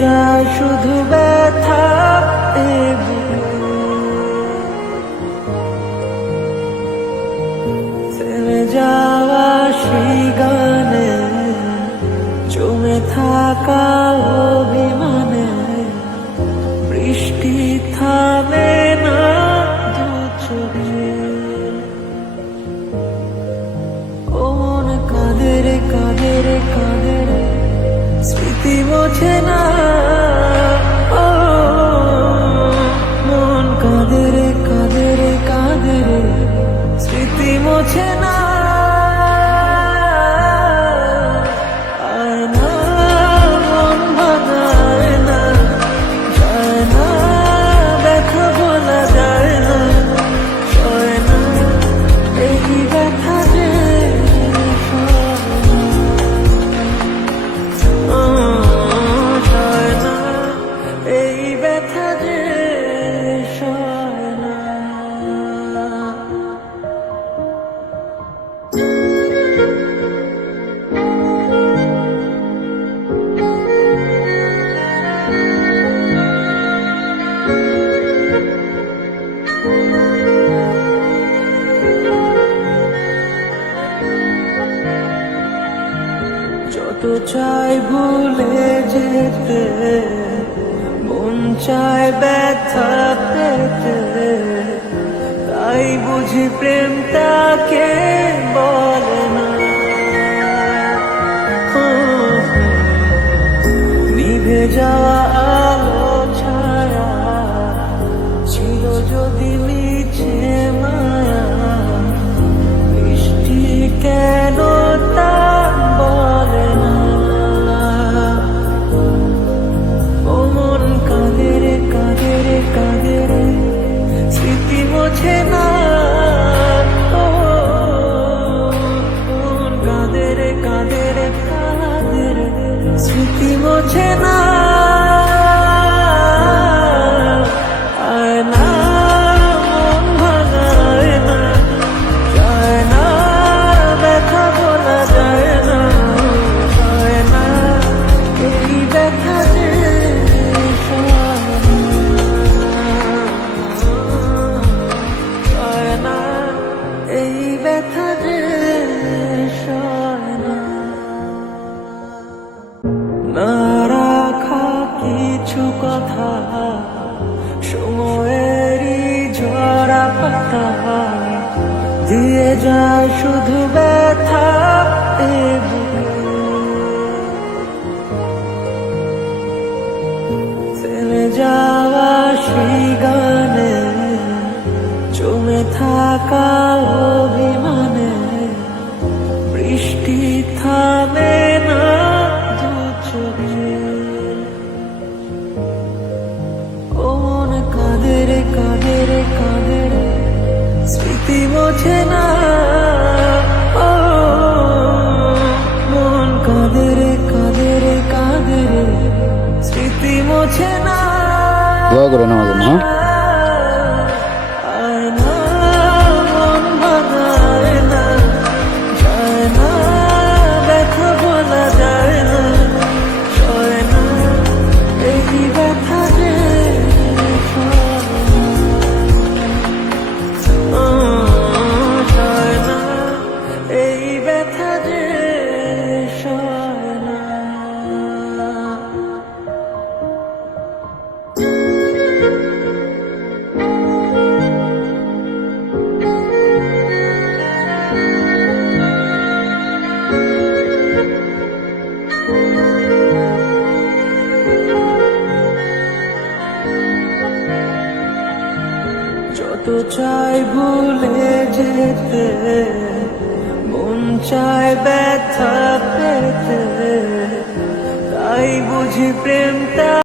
যায় শুধু ব্যথা এ বুকে। থেমে যাওয়া সেই গানে জমে থাকা অভিমানে বৃষ্টি থামে না দু চোখে। ও মন কাঁদে রে কাঁদে রে কাঁদে রে, স্মৃতি মোছে না। ও মন কাঁদে রে কাঁদে রে কাঁদে রে, স্মৃতি মোছে না। আয় না মন ভাঙায় না, যায় না ব্যথা বলা যায় না, সয় না এই ব্যথা যে সয় না, এই ব্যথা যে সয় না। যত চাই ভুলে যেতে, মন চায় ব্যথা পেতে, তাই বুঝি প্রেম তাকে বলে না। নিভে যাওয়া আলো ছায়া ছিল যদি মিছে মায়া, বৃষ্টি কেন তা বলে না। ও মন কাঁদে রে কাঁদে রে কাঁদে রে, স্মৃতি মোছে না। ও মন কাঁদে রে কাঁদে রে কাঁদে রে, স্মৃতি মোছে না। আয় না মন ভাঙায় না, যায় না ব্যথা বলা যায় না, সয় না এই ব্যথা যে সয় না, এই ব্যথা যে সয় না। না রাখা কিছু কথা সময়েরই ঝরা পাতা দিয়ে যায় শুধু ব্যথা এ বুকে। থেমে যাওয়া সেই গানে জমে থাকা অভিমানে বৃষ্টি থামে না দু চোখে। ও মন কাঁদে রে কাঁদে রে কাঁদে রে, স্মৃতি মোছে না। ও মন কাঁদে রে কাঁদে রে কাঁদে রে, স্মৃতি মোছে না। দোয়া করে নেওয়া যাবে না। আয় না মন ভাঙায় না, যায় না ব্যথা বলা যায় না, সয় না এই ব্যথা যে সয় না, এই ব্যথা যে সয় না। যত চাই ভুলে যেতে, মন চায় ব্যথা পেতে, তাই বুঝি প্রেমটা